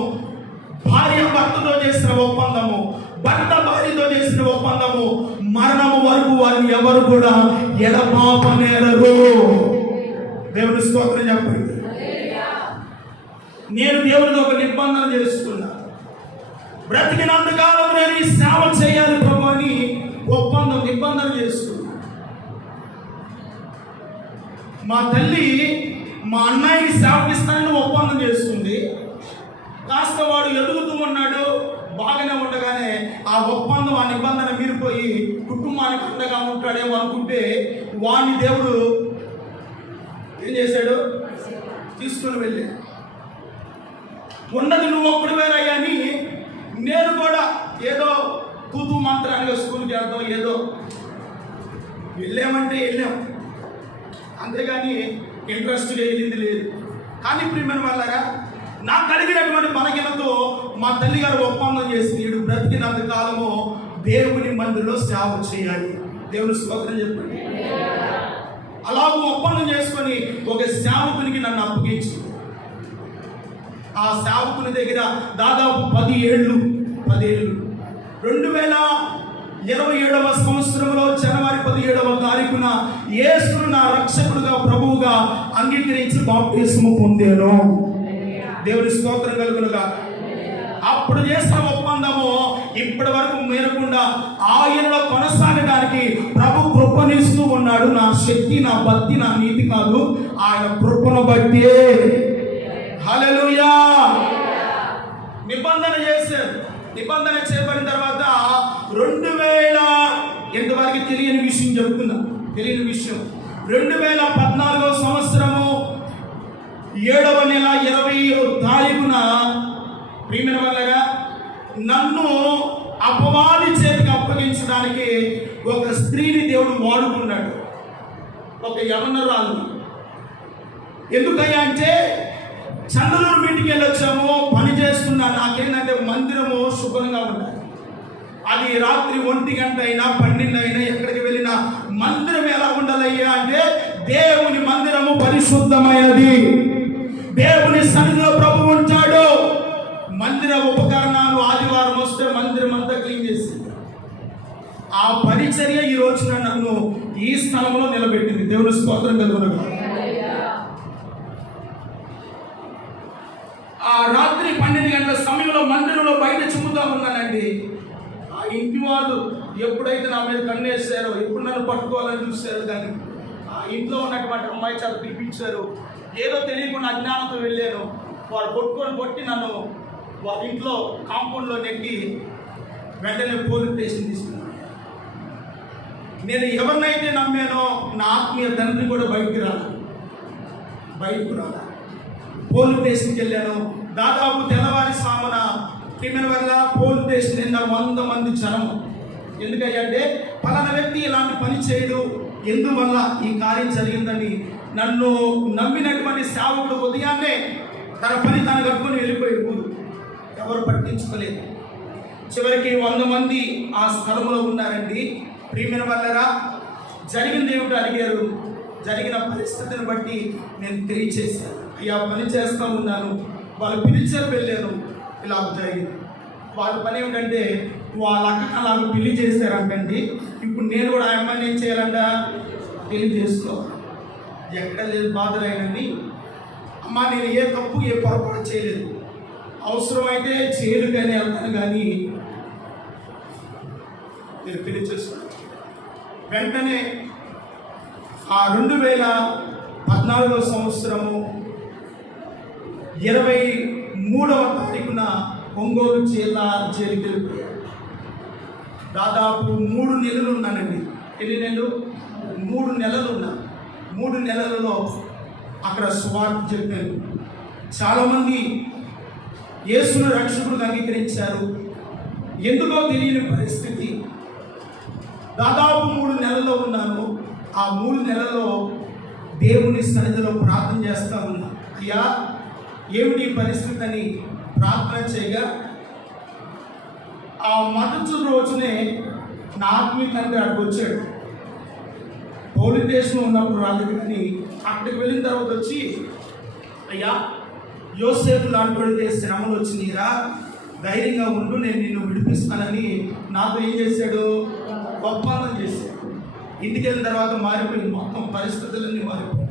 భార్య భర్తతో చేసిన ఒప్పందము, భర్త భార్యతో చేసిన ఒప్పందము మరణము వరకు వారిని ఎవరు కూడా ఎడబాపనేరరు. దేవుని స్తోత్రం చెప్పండి. నేను దేవునితో ఒక నిబంధన చేసుకున్నా, బ్రతికినంతకాలం నేను ఈ సేవ చేయాలి ప్రభు అని ఒప్పందం, నిబంధన చేసుకున్నా. మా తల్లి మా అన్నయ్యకి సేవకిస్తానని ఒప్పందం చేసుకుంది. కాస్త వాడు ఎదుగుతూ ఉన్నాడు, బాగానే ఉండగానే ఆ ఒప్పందం, ఆ నిబంధన మీరిపోయి కుటుంబానికి అండగా ఉంటాడేమో అనుకుంటే వాడిని దేవుడు ఏం చేశాడు? తీసుకుని వెళ్ళి ఉన్నది నువ్వు ఒక్కడివేరా అని నేను కూడా ఏదో తూతూ మంత్రానికి స్కూల్కి వెళ్తాం, ఏదో వెళ్ళామంటే వెళ్ళాం, అంతేగాని ఇంట్రెస్ట్గా వెళ్ళింది లేదు. కానీ ప్రియమైన వాళ్ళారా, నాకు కలిగినటువంటి బలహీనతో మా తల్లి గారు ఒప్పందం చేసి వీడు బ్రతికినంత కాలము దేవుని మందిరంలో సేవ చేయాలి. దేవుని స్తోత్రం చెప్పండి. అలాగూ ఒప్పందం చేసుకొని ఒక సేవకునికి నన్ను అప్పగించి, ఆ సేవకుని దగ్గర దాదాపు 10 ఏళ్ళు 2027వ సంవత్సరంలో జనవరి 17వ తారీఖున యేసును నా రక్షకుడుగా, ప్రభువుగా అంగీకరించి బాప్తిస్మము పొందాను. దేవుని స్తోత్రం కలుగునుగా. అప్పుడు చేసిన ఒప్పందము ఇప్పటి వరకు మేరకుండా ఆయనలో కొనసాగడానికి ప్రభు కృపనిస్తూ ఉన్నాడు. నా శక్తి, నా భక్తి, నా నీతి కాదు, ఆయన కృపను బట్టి. హల్లెలూయా. నిబంధన చేశారు. నిబంధన చేయబడిన తర్వాత 2000 ఎంతవరకు తెలియని విషయం చెప్తున్నా, తెలియని విషయం 2014వ సంవత్సరము 7వ నెల 20వ తారీఖున ప్రియమైన వాళ్ళగా నన్ను అపవాది చేతికి అప్పగించడానికి ఒక స్త్రీని దేవుడు వాడుకున్నాడు, ఒక యవనరాలు. ఎందుకయ్యా అంటే చంద్రూరు మీటింగ్కి వెళ్ళొచ్చాము, పని చేసుకున్నా. నాకేంటంటే మందిరము శుభ్రంగా ఉండాలి. అది రాత్రి 1 గంట అయినా 12 అయినా ఎక్కడికి వెళ్ళినా మందిరం ఎలా ఉండాలయ్యా అంటే దేవుని మందిరము పరిశుద్ధమైనది, దేవుని సన్నిధిలో ప్రభు ఉంటాడు. మందిర ఉపకరణాలు ఆదివారం వస్తే మందిరం అంతా క్లీన్ చేసి ఆ పరిచర్య ఈ రోజున నన్ను ఈ స్థలంలో నిలబెట్టింది. దేవుని స్తోత్రం కలుగునుగా. ఆ రాత్రి 12 గంటల సమయంలో మందిరంలో బయట చుమ్ముతా ఉన్నానండి. ఆ ఇంటి వాళ్ళు ఎప్పుడైతే నా మీద కన్నేసారో, ఎప్పుడు నన్ను పట్టుకోవాలని చూశారు, కానీ ఆ ఇంట్లో ఉన్నటువంటి అమ్మాయి చాలా పిలిపించారు. ఏదో తెలియకుండా అజ్ఞానంతో వెళ్ళాను. వాడు కొట్టి నన్ను వాళ్ళ ఇంట్లో కాంపౌండ్లో నెట్టి వెంటనే పోలీస్ స్టేషన్ తీసుకున్నాను. నేను ఎవరినైతే నమ్మానో నా ఆత్మీయ తండ్రి కూడా బయటకు రాలా. పోలీస్ స్టేషన్కి వెళ్ళాను. దాదాపు తెల్లవారి సామున ప్రియమైన వల్ల పోలీస్ స్టేషన్ నిన్న 100 మంది జనం. ఎందుకంటే పలానా వ్యక్తి ఇలాంటి పని చేయడు, ఎందువల్ల ఈ కార్యం జరిగిందని నన్ను నమ్మినటువంటి సేవకుడు ఉదయాన్నే తన పని తను కట్టుకొని వెళ్ళిపోయి ఊరు ఎవరు పట్టించుకోలేదు. చివరికి 100 మంది ఆ స్థలంలో ఉన్నారండి. ప్రియమైన వాళ్ళరా, జరిగింది ఏమిటో అడిగారు. జరిగిన పరిస్థితిని బట్టి నేను తెలియచేశాను. అయ్యా పని చేస్తూ ఉన్నాను, వాళ్ళు పిలిచారు, వెళ్ళాను, ఇలా జరిగింది. వాళ్ళ పని ఏమిటంటే వాళ్ళ అక్క అలాగ పెళ్లి చేశారంటండి. ఇప్పుడు నేను కూడా ఆ అమ్మాయిని ఏం చేయాలంట, పెళ్లి చేసుకోవాలి. ఎక్కడ లేదు బాధలేనండి. అమ్మ నేను ఏ తప్పు ఏ పొరపాటు చేయలేదు, అవసరమైతే చేయలేకని వెళ్తాను, కానీ నేను పెళ్లి చేసుకున్నాను. వెంటనే ఆ 2014 సంవత్సరము 23వ తారీఖున ఒంగోలు జిల్లా జైలుకి దాదాపు 3 నెలలు ఉన్నానండి. ఎన్ని నెలలు? 3 నెలలు ఉన్నా. 3 నెలలలో అక్కడ సువార్త చెప్పాను. చాలామంది యేసును రక్షకుడిగా అంగీకరించారు. ఎందుకో తెలియని పరిస్థితి. దాదాపు 3 నెలల్లో ఉన్నాను. ఆ 3 నెలల్లో దేవుని సన్నిధిలో ప్రార్థన చేస్తూ ఉన్నా. అయ్యా ఏమిటి పరిస్థితి అని ప్రార్థన చేయగా ఆ మొదటి రోజునే నా ఆత్మీయ తండ్రి అక్కడికి వచ్చాడు. పోలీస్ స్టేషన్ ఉన్నప్పుడు రాలేదు, కానీ అక్కడికి వెళ్ళిన తర్వాత వచ్చి, అయ్యా యోసేపు లాంటి శ్రమలు వచ్చినాయిరా, ధైర్యంగా ఉండు, నేను నిన్ను విడిపిస్తానని నాతో ఏం చేశాడు, ఒప్పందం చేశాడు. ఇంటికి వెళ్ళిన తర్వాత మారిపోయింది, మొత్తం పరిస్థితులన్నీ మారిపోయాయి.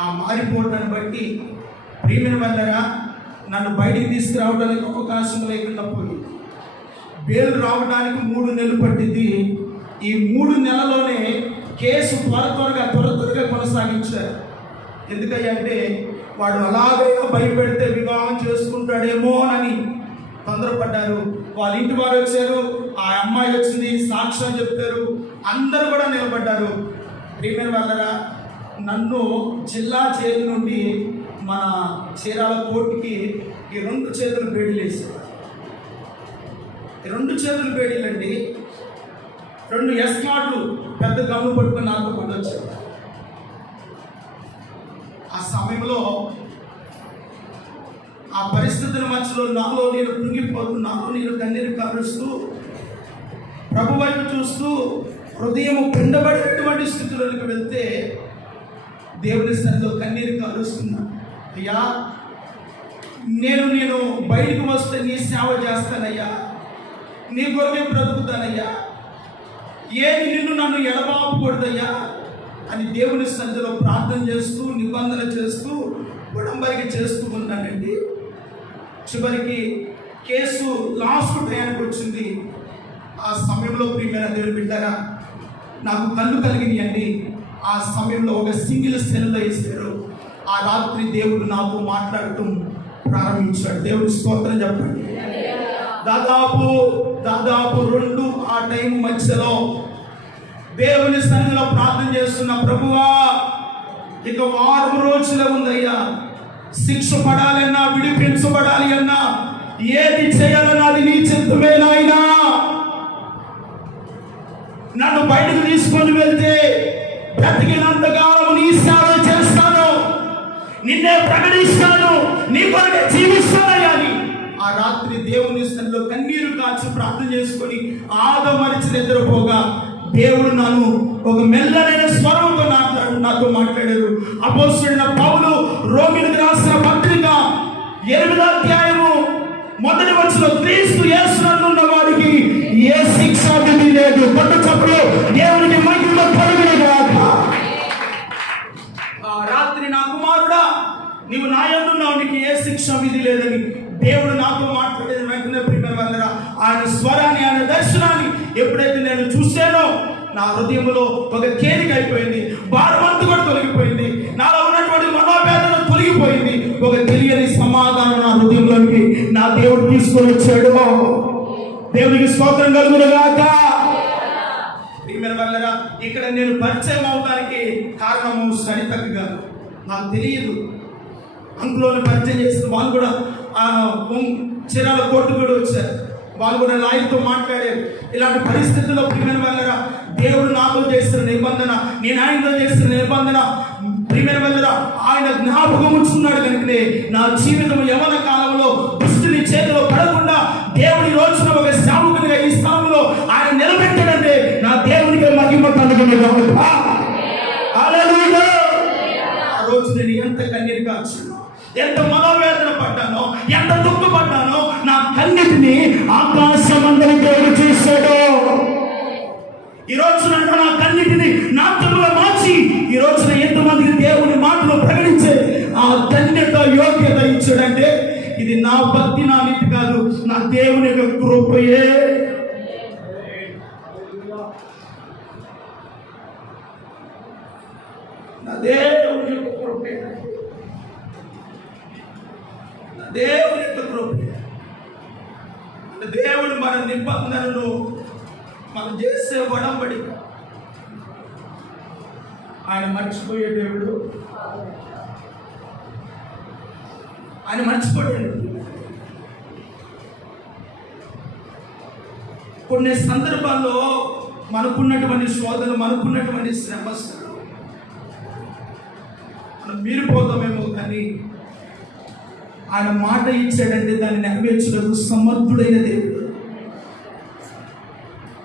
ఆ మారిపోవటాన్ని బట్టి ప్రియమైన వాళ్ళరా, నన్ను బయటికి తీసుకురావడానికి అవకాశం లేకుండా పోయింది. బెయిల్ రావడానికి 3 నెలలు పట్టింది. ఈ 3 నెలలోనే కేసు త్వరగా కొనసాగించారు. ఎందుకంటే వాడు అలాగే భయపెడితే వివాహం చేసుకుంటాడేమోనని తొందరపడ్డారు. వాళ్ళ ఇంటి వారు వచ్చారు, ఆ అమ్మాయి వచ్చింది, సాక్ష్యం చెప్పారు, అందరూ కూడా నిలబడ్డారు. ప్రియమైన వాళ్ళరా, నన్ను జిల్లా జైలు నుండి మన చీరాల కోర్టుకి ఈ 2 చేతులు బేడీలు వేశారు. 2 చేతులు బేడీలండి, 2 ఎస్కాట్లు పెద్ద గమ్ము పట్టుకొని నాతో పాటు వచ్చారు. ఆ సమయంలో ఆ పరిస్థితుల మధ్యలో నాలో నేను కృంగిపోతూ, నాలో నేను కన్నీరు కారుస్తూ, ప్రభు వైపు చూస్తూ, హృదయం పిండబడినటువంటి స్థితిలోకి వెళ్తే దేవుని సన్నిధిలో కన్నీరు కారుస్తున్నా. అయ్యా నేను బయటకు వస్తే నీ సేవ చేస్తానయ్యా, నీ కొరకే బ్రతుకుతానయ్యా, ఏది నన్ను ఎడబాపకూడదయ్యా అని దేవుని సన్నిధిలో ప్రార్థన చేస్తూ, నిబంధన చేస్తూ, ఉడంబడిక చేస్తూ ఉన్నానండి. చివరికి కేసు లాస్ట్ టైంకి వచ్చింది. ఆ సమయంలో ప్రియమైన దేవుని బిడ్డరా, నాకు కళ్ళు కలిగినాయండి. ఆ సమయంలో ఒక సింగిల్ సెల్లో వేశారు. ఆ రాత్రి దేవుడు నాతో మాట్లాడటం ప్రారంభించాడు. దేవుడి స్తోత్రం చెప్పండి. దాదాపు 2 ఆ టైం మధ్యలో దేవుని సన్నిధిలో ప్రార్థన చేస్తున్న, ప్రభువా ఇక 6 రోజులే ఉందయ్యా, శిక్ష పడాలన్నా, విడిపించబడాలి అన్నా, ఏది చేయాలన్నా అది నీ చిత్తమే నాయనా. నన్ను బయటకు తీసుకొని వెళ్తే బ్రతికినంతకాలం నీ సేవ చేస్తాను, నిన్నే ప్రకటిస్తాను, నీ కొరకే జీవిస్తానయ్యా అని ఆ రాత్రి దేవుని సన్నిధిలో కన్నీరు కాచి ప్రార్థన చేసుకొని ఆదమరిచి నిద్రపోగా దేవుడు నన్ను ఒక మెల్లనైన స్వరంతో నాతో మాట్లాడారు. అపోస్తలుడైన పౌలు రోమీయులకు రాసిన పత్రిక 8వ అధ్యాయము 1వ వచనంలో, క్రీస్తు యేసునందు ఉన్న వాడికి ఏ శిక్ష విధి లేదు. పట్టుచప్పుడు దేవునికి మహిమ కలుగునుగాక. ఆ రాత్రి నా కుమారుడా, నీవు నా యందు ఉన్నావు, నీకు ఏ శిక్ష విధి లేదని దేవుడు నాతో మాట్లాడేది. వెంటనే ప్రియమైన వాళ్ళరా, ఆయన స్వరాన్ని, ఆయన దర్శనాన్ని ఎప్పుడైతే నేను చూశానో నా హృదయంలో ఒక తేలిక అయిపోయింది, భారమంతా కూడా తొలగిపోయింది, నాలో ఉన్నటువంటి మనోవేదన తొలగిపోయింది. ఒక తెలియని సమాధానం నా హృదయంలోకి నా దేవుడు తీసుకొని వచ్చాడు. దేవునికి స్తోత్రం కలుగునుగాక. ప్రియమైన వాళ్ళరా, ఇక్కడ నేను పరిచయం అవడానికి కారణము సరితక్క గారు. నాకు తెలియదు, అందులో పరిచయం చేసిన వాళ్ళు కూడా చీరాల కోర్టు కూడా వచ్చారు. వాళ్ళు కూడా లాయర్తో మాట్లాడారు. ఇలాంటి పరిస్థితుల్లో ప్రియమైన వాళ్ళరా, దేవుడు నాతో చేసిన నిబంధన, నేను ఆయనతో చేసిన నిబంధన, ప్రియమైన వాళ్ళరా, ఆయన జ్ఞాపకం ఉంచుకున్నాడు కనుకనే నా జీవితం యవ్వన కాలంలో దుష్టుని చేతిలో పడకుండా దేవుడి రోజున ఒక సేవకునిగా ఈ స్థానంలో ఆయన నిలబెట్టాడంటే నా దేవునికి మహిమ కలుగుతుంది. ఆ రోజు నేను ఎంత కన్నీరు కాల్చాను, ఎంత మనోవేదన పడ్డానో, ఎంత దుఃఖపడ్డానో, నా కన్నిటిని ఆకాశమందరి దేవుడు చూశాడు. ఈ రోజున నా కన్నిటిని నాట్యముగా మార్చి ఈ రోజున ఎంతమందికి దేవుని మాటలు ప్రకటించే ఆ ధన్యత, యోగ్యత ఇచ్చాడంటే ఇది నా భక్తి, నా నీతి కాదు, నా దేవుని యొక్క కృపయే. నా దేవుని యొక్క కృపే, నా దేవుని యొక్క కృపే. దేవుడు మన నిబంధనలు, మనం చేసే వడంబడి ఆయన మర్చిపోయే దేవుడు, ఆయన మర్చిపోయాడు. కొన్ని సందర్భాల్లో మనకున్నటువంటి శోధనలు, మనకున్నటువంటి శ్రమస్సులు మనం మీరిపోతామేమో, కానీ ఆయన మాట ఇచ్చాడంటే దాన్ని నెరవేర్చడానికి సమర్థుడైన దేవుడు.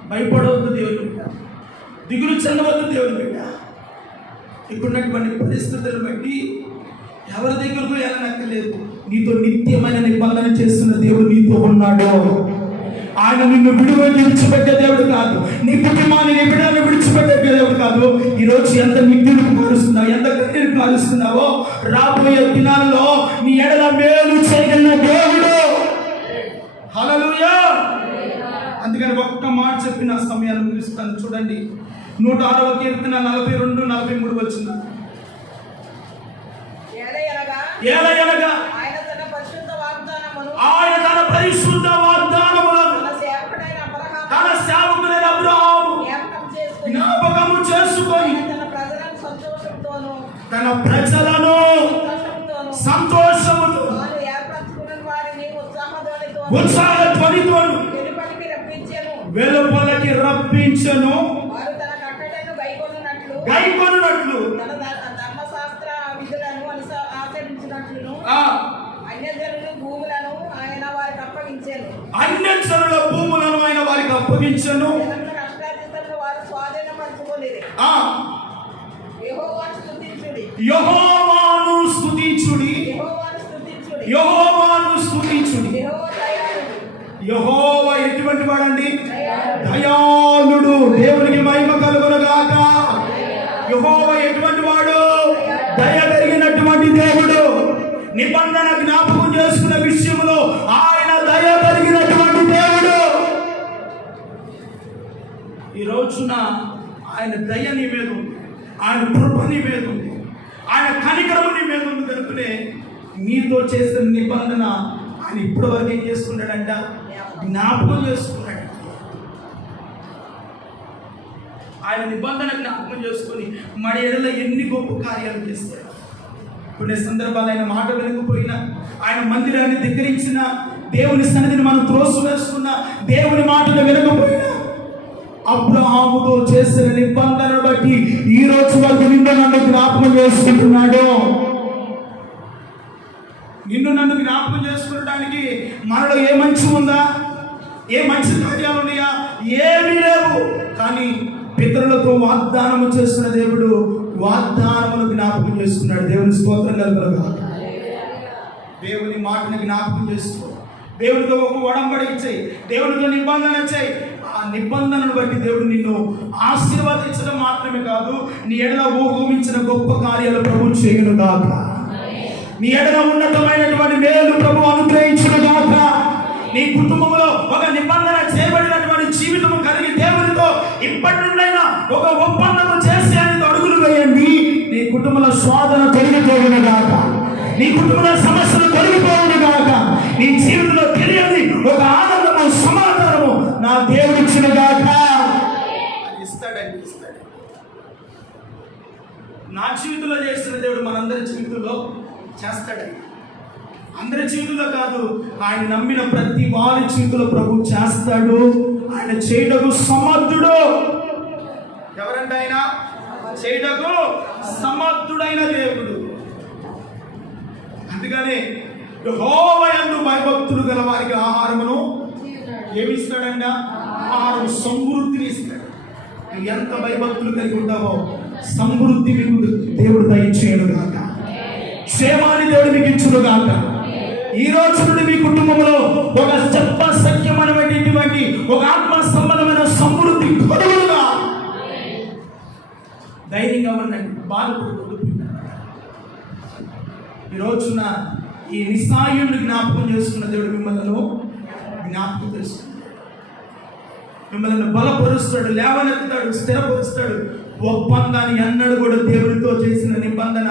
భయపడవద్దు దేవుని బిడ్డ, దిగులు చెందవద్దు దేవుని బిడ్డ. ఇప్పుడున్నటువంటి పరిస్థితులను బట్టి ఎవరి దగ్గరకు వెళ్ళనక్కర్లేదు. నీతో నిత్యమైన నిబంధన చేస్తున్న దేవుడు నీతో ఉన్నాడు. ఆయన నిన్ను విడిచిపెట్టే దేవుడు కాదు, నీ కుటుంబాన్ని, నీ బిడ్డలను విడిచిపెట్టే దేవుడు కాదు. ఈరోజు ఎంత నిత్యుడు కాలుస్తున్నావు, ఎంత కన్నీరు కాలుస్తున్నావో, రాబోయే దినాల్లో నీ ఎడల మేలు చేయగలిగిన దేవుడు. హల్లెలూయా. అందుకని ఒక్క మాట చెప్పి నా సమయాన్ని ముగిస్తాను. చూడండి, 106వ కీర్తన 42, 43 వచ్చిన. ఏలయనగా ఆయన తన పరిశుద్ధ వాగ్దానములను తన సేవకుడైన అబ్రహాము జ్ఞాపకము చేసుకొని తన ప్రజలను సంతోషముతో ఉత్సాహ ధ్వనితోను వెలుపలకి రప్పించెను. గైకొనున్నట్లు ధర్మశాస్త్ర విధులను ఆచరించినట్లును అన్యజనుల భూములను ఆయన వారికి అప్పగించెను. అన్యజనుల భూములను ఆయన వారికి అప్పగించెను. కష్టార్జితమును వారు స్వాధీనపరచుకొనిరి. యెహోవాను స్తుతించుడి, యెహోవాను స్తుతించుడి, యెహోవాను స్తుతించుడి. యెహోవా ఎటువంటి వాడండి? దయాళుడు. దేవునికి మహిమ కలుగునుగాక. యెహోవా ఎటువంటి వాడు? దయ కలిగినటువంటి దేవుడు. నిబంధన జ్ఞాపకం చేసుకున్న విషయంలో ఆయన దయ కలిగినటువంటి దేవుడు. ఈ రోజున ఆయన దయ నీ మీద ఉంది, ఆయన కృప నీ మీద ఉంది, ఆయన కనికరము నీ మీద ఉంది కనుకనే నీతో చేసిన నిబంధన ఆయన ఇప్పటి వరకు ఏం చేసుకున్నాడంట? జ్ఞాపకం చేసుకున్నాడు. ఆయన నిబంధన జ్ఞాపకం చేసుకొని మన ఎడల ఎన్ని గొప్ప కార్యాలు చేస్తాడు. కొన్ని సందర్భాలు ఆయన మాట వినకపోయినా, ఆయన మందిరాన్ని ధిక్కరించిన, దేవుని సన్నిధిని మనం త్రోసు వేసుకున్న, దేవుని మాటలు వినకపోయినా, అబ్రహాముతో చేసిన నిబంధనను బట్టి ఈ రోజు వరకు నిన్ను నన్ను జ్ఞాపకం చేసుకుంటున్నాడు. నిన్ను నన్ను జ్ఞాపకం చేసుకునడానికి మనలో ఏ మంచి ఉందా? ఏ మంచి కార్యాలు ఉన్నాయా? ఏమీ లేవు. కానీ పితరులతో వాగ్దానము చేస్తున్న దేవుడు వాగ్దానమును జ్ఞాపకం చేసుకున్నాడు. దేవుని స్తోత్రం కలుగునుగాక. దేవుని మాటను జ్ఞాపకం చేసుకో. దేవునితో ఒక ఒడంబడిక చేయి, దేవునితో నిబంధన చేయి. ఆ నిబంధనను బట్టి దేవుడు నిన్ను ఆశీర్వదించడం మాత్రమే కాదు, నీ ఎడల ఊహించిన గొప్ప కార్యాలు ప్రభు చేయునుగాక. నీ ఎడల ఉన్నతమైనటువంటి మేలు ప్రభు అనుగ్రహించునుగాక. నీ కుటుంబంలో ఒక నిబంధన చేయబడినటువంటి జీవితం కలిగి దేవునితో ఇప్పటి నుండైనా ఒక ఒప్పందము చేసి అనేది అడుగులు వేయండి. నీ కుటుంబంలో శోధన తొలగిపోవునుగాక, నీ కుటుంబంలో సమస్యలు తొలగిపోవునుగాక, నీ జీవితంలో తెలియని ఒక ఆనందము, సమాధానము నా దేవుడు ఇచ్చినగాక. ఇస్తాడండి, ఇస్తాడు. నా జీవితంలో చేసిన దేవుడు మనందరి జీవితంలో చేస్తాడండి. అందరి జీవితంలో కాదు, ఆయన నమ్మిన ప్రతి వారి జీవితంలో ప్రభు చేస్తాడు. ఆయన చేయటకు సమర్థుడు. ఎవరంటే ఆయన చేయటకు సమర్థుడైన దేవుడు. అందుకనే యెహోవా యందు భయభక్తులు గల వారికి ఆహారమును ఏమిస్తాడంట? ఆహారం సమృద్ధిని ఇస్తాడు. నువ్వు ఎంత భయభక్తులు కలిగి ఉంటావో సమృద్ధి మీకు దేవుడు దయచేయను గాక, క్షేమాన్ని దేవుడు మీకు ఇచ్చును గాక. ఈ రోజు నుండి మీ కుటుంబంలో ఒక చెప్పసఖ్యమైనటువంటి ఒక ఆత్మ సంబంధమైన సమృద్ధి కొడుకులుగా ధైర్యంగా ఉండండి. బాధపడకూడదు. ఈ రోజున ఈ నిస్సాయుడిని జ్ఞాపకం చేసుకున్న దేవుడు మిమ్మల్ని జ్ఞాపకం చేసుకుంటాడు. మిమ్మల్ని బలపరుస్తాడు, లేవనెత్తాడు, స్థిరపరుస్తాడు. ఒప్పందాన్ని ఎన్నడూ కూడా దేవుడితో చేసిన నిబంధన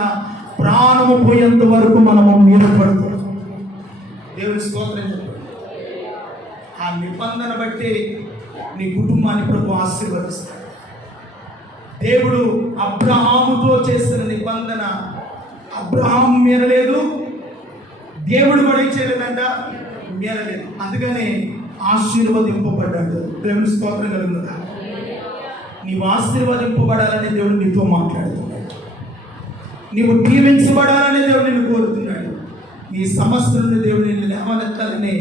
ప్రాణము పోయేంత వరకు మనము మీద పడుతాం. దేవుని స్తోత్రం చెప్పండి. ఆ నిబంధన బట్టి నీ కుటుంబాన్ని ప్రభు ఆశీర్వదిస్తాడు. దేవుడు అబ్రహాముతో చేసిన నిబంధన అబ్రహాం మీరలేదు, దేవుడు కూడా చేయలేదంట, మీరలేదు. అందుకనే ఆశీర్వదింపబడ్డాడు. దేవుని స్తోత్రం కలుగుతుందా? నీవు ఆశీర్వదింపబడాలని దేవుడు నీతో మాట్లాడుతున్నాడు. నీవు దీవించబడాలని దేవుడు నిన్ను కోరుతున్నాడు. నీ సమస్యలను దేవుడు నిన్ను లేవనెత్తాలని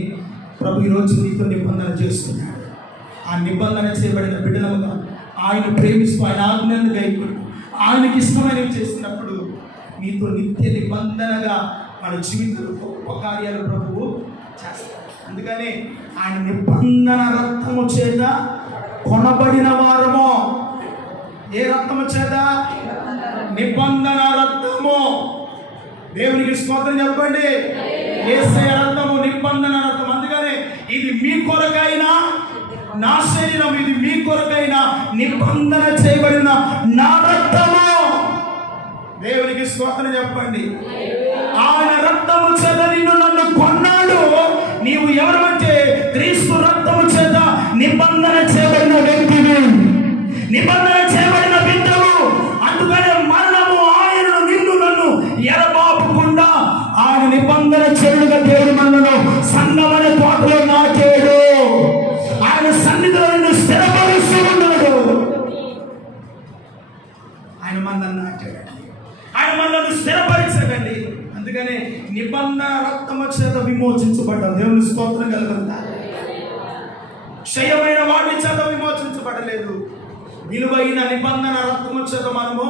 ప్రభు ఈరోజు నీతో నిబంధన చేస్తున్నాడు. ఆ నిబంధన చేయబడిన బిడ్డలుగా ఆయన ప్రేమిస్తూ ఆయన ఆజ్ఞలను గైకొంటూ ఆయనకి ఇష్టమైనవి చేసినప్పుడు నీతో నిత్య నిబంధనగా మన జీవితంలో గొప్ప కార్యాలు ప్రభువు చేస్తాడు. అందుకని ఆయన నిబంధన రక్తము చేత కొనబడిన వారము. ఏ రక్తము చేత? నిబంధన రక్తము. దేవునికి స్తోత్రం చెప్పండి. యేసయ్య రక్తము నిబంధన రక్తం. అందుకనే ఇది మీ కొరకైనా నా శరీరం, ఇది మీ కొరకైనా నిబంధన చేయబడిన నా రక్తము. దేవునికి స్తోత్రం చెప్పండి. ఆయన రక్తము చేత నిన్ను నన్ను కొన్నాడు. నీవు ఎవరంటే క్రీస్తు రక్తము చేత నిబంధన చేయబడిన వ్యక్తివి, నిబంధన చేయబడిన బిడ్డవు. అందుకనే మరణము ఆయనను నిన్ను నన్ను ఎరబాపకుండా ఆయన నిబంధన చెడుగా దేవుడు మనను సంగమన తోటలో నాటాడు. ఆయన సన్నిధిలో నిన్ను స్థిరపరుస్తూ ఉన్నాడు. ఆయన మనల్ని నాటాడు, ఆయన మనల్ని స్థిరపరిచాడండి. అందుకనే నిబంధన రక్తము చేత విమోచించబడ్డాం. దేవుని స్తోత్రం కలుగుతుందా? క్షయమైన వాటి చేత విమోచించబడలేదు, విలువైన నిబంధన రక్తము చేత మనము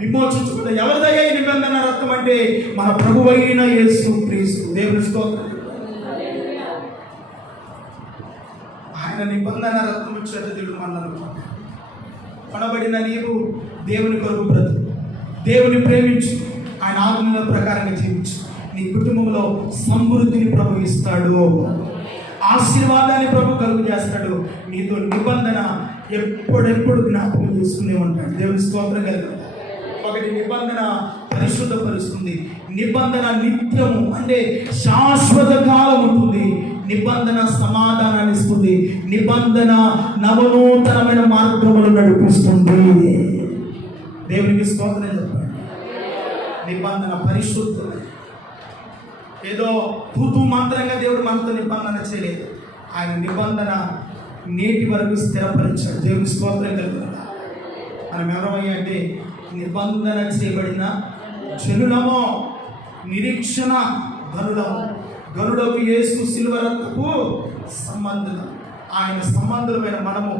విమోచించబడ్డాం. ఎవరిదయ్యా ఈ నిబంధన రక్తం అంటే? మన ప్రభువైన యేసు క్రీస్తు. దేవుని స్తోత్రం. ఆయన నిబంధన రక్తము చేత దేవుడు మనల్ని కొనబడిన నీవు దేవుని కొరకు బ్రతుకు, దేవుని ప్రేమించు, ఆయన ఆజ్ఞల ప్రకారంగా జీవించు. నీ కుటుంబంలో సమృద్ధిని ప్రభు ఇస్తాడు, ఆశీర్వాదాన్ని ప్రభు కలుగు చేస్తాడు. నీతో నిబంధన ఎప్పుడెప్పుడు జ్ఞాపకం చేసుకునే ఉంటాడు. దేవుని స్తోత్రం కలుగుతుంది. ఒకటి నిబంధన పరిశుద్ధపరుస్తుంది. నిబంధన నిత్యము అంటే శాశ్వత కాలం ఉంటుంది. నిబంధన సమాధానాన్ని ఇస్తుంది. నిబంధన నవనూతనమైన మార్గములు నడిపిస్తుంది. దేవునికి స్తోత్రం చెప్పండి. నిబంధన పరిశుద్ధం. ఏదో తూతూ మంత్రంగా దేవుడు మనతో నిబంధన చేయలేదు. ఆయన నిబంధన నేటి వరకు స్థిరపరిచాడు. దేవుని స్తోత్రం కలుగుతుందా? మనం ఎవరమయ్యా అంటే నిబంధన చేయబడిన జనులము, నిరీక్షణ గనులము. గనులకు యేసు శిలువ రక్తపు సంబంధులు. ఆయన సంబంధులమైన మనము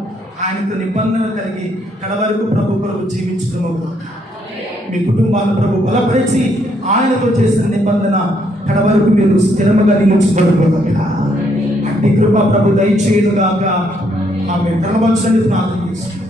ఆయనతో నిబంధన కలిగి కడవరకు ప్రభు కొరకు జీవించడము. మీ కుటుంబాన్ని ప్రభు బలపరిచి ఆయనతో చేసిన నిబంధన కడవరకు మీరు స్థిరముగా నిలిచిపడుకోగలక అట్టి కృప ప్రభు దయచేయునుగాక. ఆమె తలవంచండి ప్రార్థన చేస్తుంది.